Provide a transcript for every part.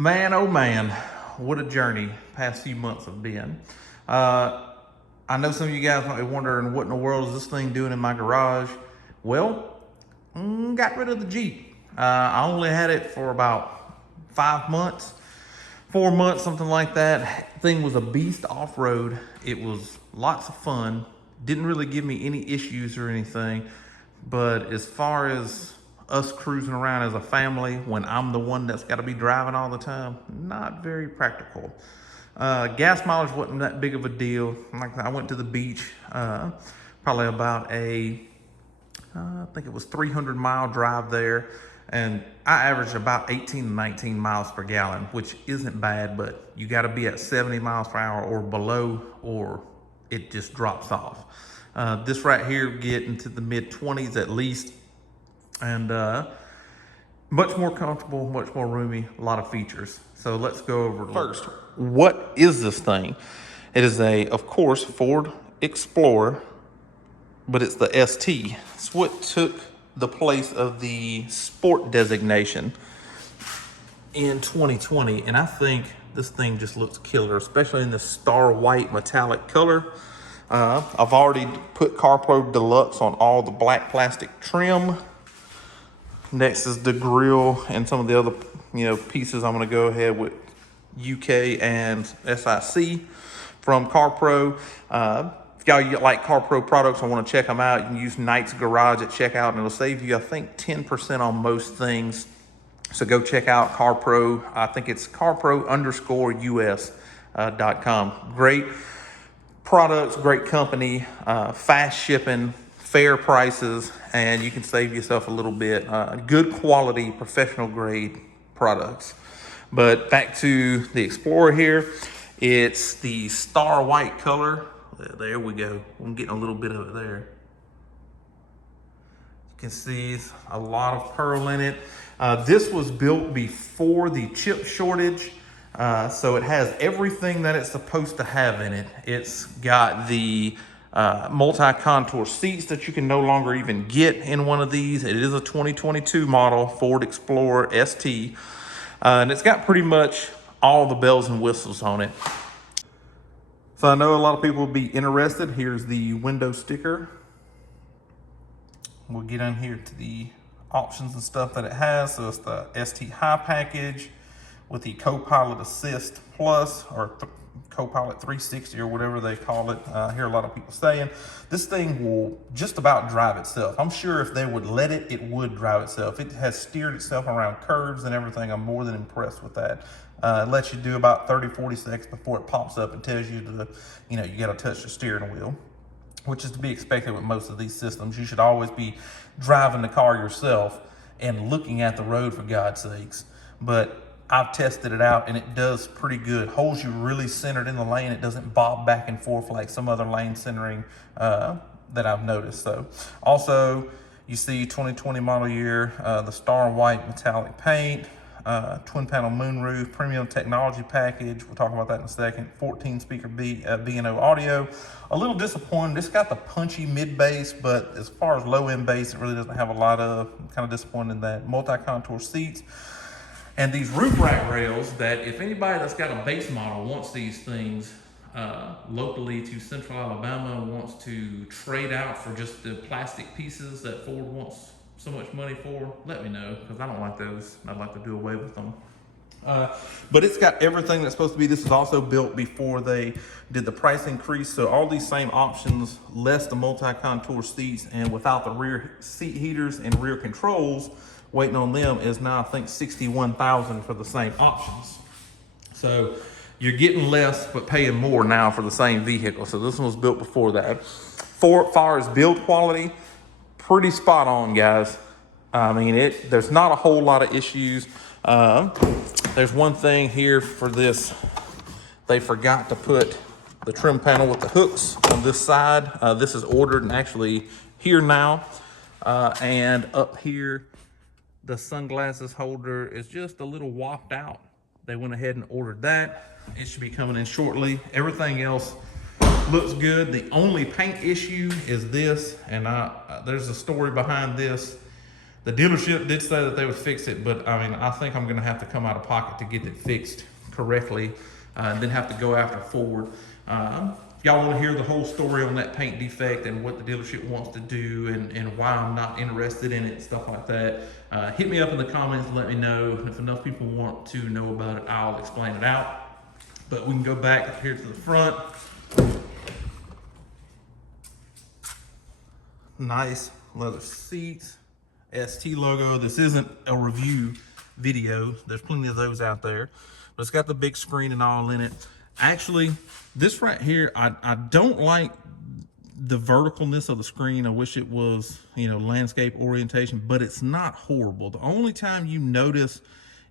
Man, oh man, what a journey past few months have been. I know some of you guys might be wondering what in the world is this thing doing in my garage. Well, got rid of the Jeep. I only had it for about 5 months, 4 months, something like that. Thing was a beast off-road. It was lots of fun. Didn't really give me any issues or anything. But as far as us cruising around as a family when I'm the one that's got to be driving all the time, not very practical. Gas mileage wasn't that big of a deal. Like I went to the beach, probably about I think it was 300-mile drive there, and I averaged about 18 to 19 miles per gallon, which isn't bad, but you got to be at 70 miles per hour or below, or it just drops off. This right here get into the mid 20s at least, and much more comfortable, much more roomy, a lot of features. So let's go over first. What is this thing? It is of course, Ford Explorer, but it's the ST. It's what took the place of the Sport designation in 2020, and I think this thing just looks killer, especially in the star white metallic color. I've already put CarPro Deluxe on all the black plastic trim. Next is the grille and some of the other, pieces. I'm going to go ahead with UK and SIC from CarPro. If y'all like CarPro products, I want to check them out. You can use Knight's Garage at checkout, and it'll save you, I think, 10% on most things. So go check out CarPro. I think it's CarPro_US.com. Great products, great company, fast shipping, fair prices, and you can save yourself a little bit. Good quality, professional grade products. But back to the Explorer here. It's the star white color. There we go. I'm getting a little bit of it there. You can see a lot of pearl in it. This was built before the chip shortage. So it has everything that it's supposed to have in it. It's got the multi-contour seats that you can no longer even get in one of these. It is a 2022 model Ford Explorer ST, and it's got pretty much all the bells and whistles on it. So I know a lot of people will be interested. Here's the window sticker. We'll get in here to the options and stuff that it has. So it's the ST High package with the Co-Pilot Assist Plus, or Co-Pilot 360, or whatever they call it. I hear a lot of people saying this thing will just about drive itself. I'm sure if they would let it, it would drive itself. It has steered itself around curves and everything. I'm more than impressed with that. It lets you do about 30-40 seconds before it pops up and tells you to, you got to touch the steering wheel, which is to be expected with most of these systems. You should always be driving the car yourself and looking at the road, for God's sakes. But I've tested it out, and it does pretty good. Holds you really centered in the lane. It doesn't bob back and forth like some other lane centering that I've noticed. So also, you see 2020 model year, the star white metallic paint, twin panel moonroof, premium technology package. We'll talk about that in a second. 14 speaker B&O audio. A little disappointed. It's got the punchy mid bass, but as far as low end bass, it really doesn't have a lot of. I'm kind of disappointed in that. Multi-contour seats. And these roof rack rails that if anybody that's got a base model wants these things locally to Central Alabama, wants to trade out for just the plastic pieces that Ford wants so much money for, let me know, because I don't like those. I'd like to do away with them. But it's got everything that's supposed to be. This is also built before they did the price increase. So all these same options, less the multi-contour seats, and without the rear seat heaters and rear controls, waiting on them is now, I think, $61,000 for the same options. So you're getting less but paying more now for the same vehicle. So this one was built before that. For far as build quality, pretty spot on, guys. I mean, there's not a whole lot of issues. There's one thing here for this. They forgot to put the trim panel with the hooks on this side. This is ordered and actually here now. And up here, the sunglasses holder is just a little whopped out. They went ahead and ordered that. It should be coming in shortly. Everything else looks good. The only paint issue is this, and there's a story behind this. The dealership did say that they would fix it, but I mean, I think I'm gonna have to come out of pocket to get it fixed correctly, and then have to go after Ford. If y'all wanna hear the whole story on that paint defect and what the dealership wants to do and why I'm not interested in it and stuff like that, hit me up in the comments and let me know. If enough people want to know about it, I'll explain it out. But we can go back up here to the front. Nice leather seats, ST logo. This isn't a review video. There's plenty of those out there, but it's got the big screen and all in it. Actually, this right here, I don't like the verticalness of the screen. I wish it was, you know, landscape orientation, but it's not horrible. The only time you notice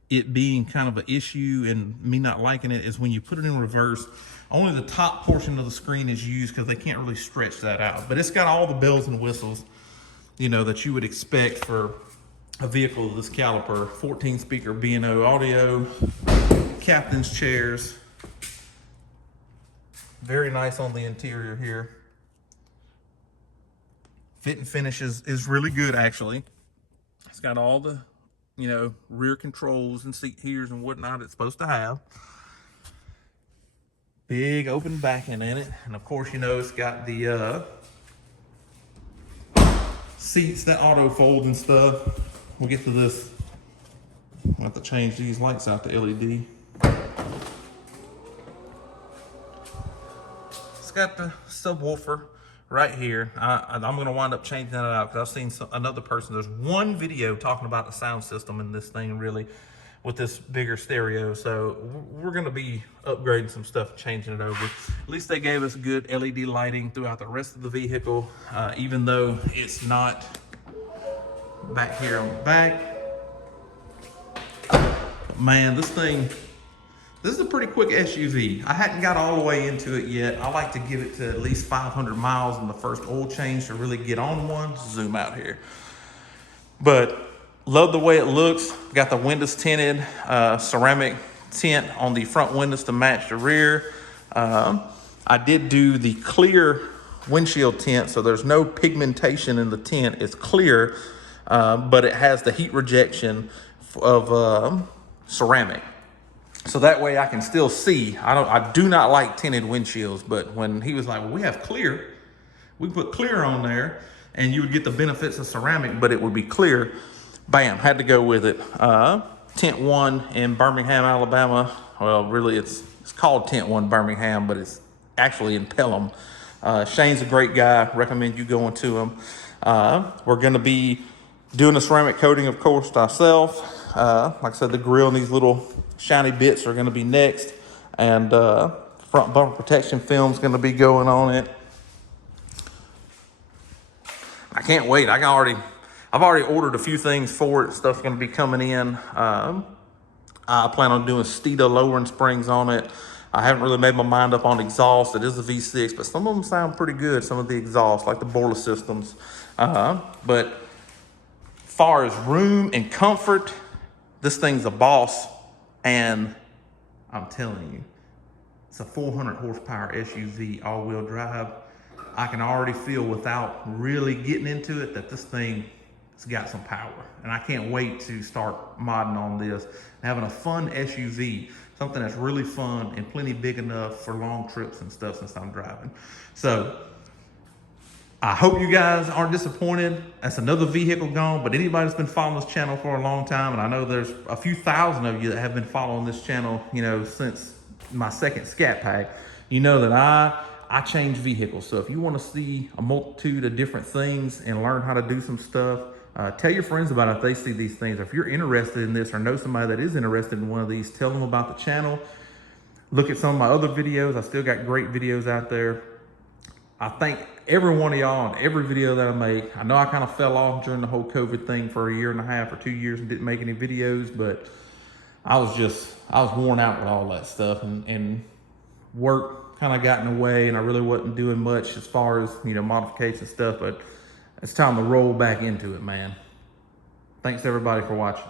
it being kind of an issue and me not liking it is when you put it in reverse. Only the top portion of the screen is used because they can't really stretch that out. But it's got all the bells and whistles, you know, that you would expect for a vehicle of this caliber. 14 speaker B&O audio, captain's chairs. Very nice on the interior here. Fit and finish is really good, actually. It's got all the, you know, rear controls and seat heaters and whatnot it's supposed to have. Big open backing in it. And of course, you know, it's got the seats that auto fold and stuff. We'll get to this. I'll have to change these lights out to LED. It's got the subwoofer right here. I'm gonna wind up changing that out because I've seen another person. There's one video talking about the sound system in this thing, really, with this bigger stereo. So we're gonna be upgrading some stuff, changing it over. At least they gave us good LED lighting throughout the rest of the vehicle, even though it's not back here on the back. Man, this is a pretty quick SUV. I hadn't got all the way into it yet. I like to give it to at least 500 miles in the first oil change to really get on one. Zoom out here. But love the way it looks. Got the windows tinted, ceramic tint on the front windows to match the rear. I did do the clear windshield tint, so there's no pigmentation in the tint. It's clear, but it has the heat rejection of ceramic. So that way I can still see. I do not like tinted windshields, but when he was like, well, we have clear, we put clear on there and you would get the benefits of ceramic, but it would be clear. Bam, had to go with it. Tint 1 in Birmingham, Alabama. Well, really it's called Tint 1 Birmingham, but it's actually in Pelham. Shane's a great guy. Recommend you going to him. We're gonna be doing a ceramic coating, of course, ourselves. Like I said, the grill and these little shiny bits are going to be next, and front bumper protection film is going to be going on it. I can't wait. I've already ordered a few things for it. Stuff's going to be coming in. I plan on doing Steeda lowering springs on it. I haven't really made my mind up on exhaust. It is a V6, but some of them sound pretty good. Some of the exhausts, like the boiler systems. But as far as room and comfort, this thing's a boss. And I'm telling you, it's a 400 horsepower SUV, all-wheel drive. I can already feel, without really getting into it, that this thing has got some power. And I can't wait to start modding on this. Having a fun SUV, something that's really fun and plenty big enough for long trips and stuff since I'm driving. So I hope you guys aren't disappointed. That's another vehicle gone, but anybody that's been following this channel for a long time, and I know there's a few thousand of you that have been following this channel, you know, since my second Scat Pack, you know that I change vehicles. So if you want to see a multitude of different things and learn how to do some stuff, tell your friends about it if they see these things. If you're interested in this or know somebody that is interested in one of these, tell them about the channel. Look at some of my other videos. I still got great videos out there. I thank every one of y'all on every video that I make. I know I kind of fell off during the whole COVID thing for 1.5 years or 2 years and didn't make any videos, but I was worn out with all that stuff, and work kind of got in the way, and I really wasn't doing much as far as, you know, modification stuff, but it's time to roll back into it, man. Thanks everybody for watching.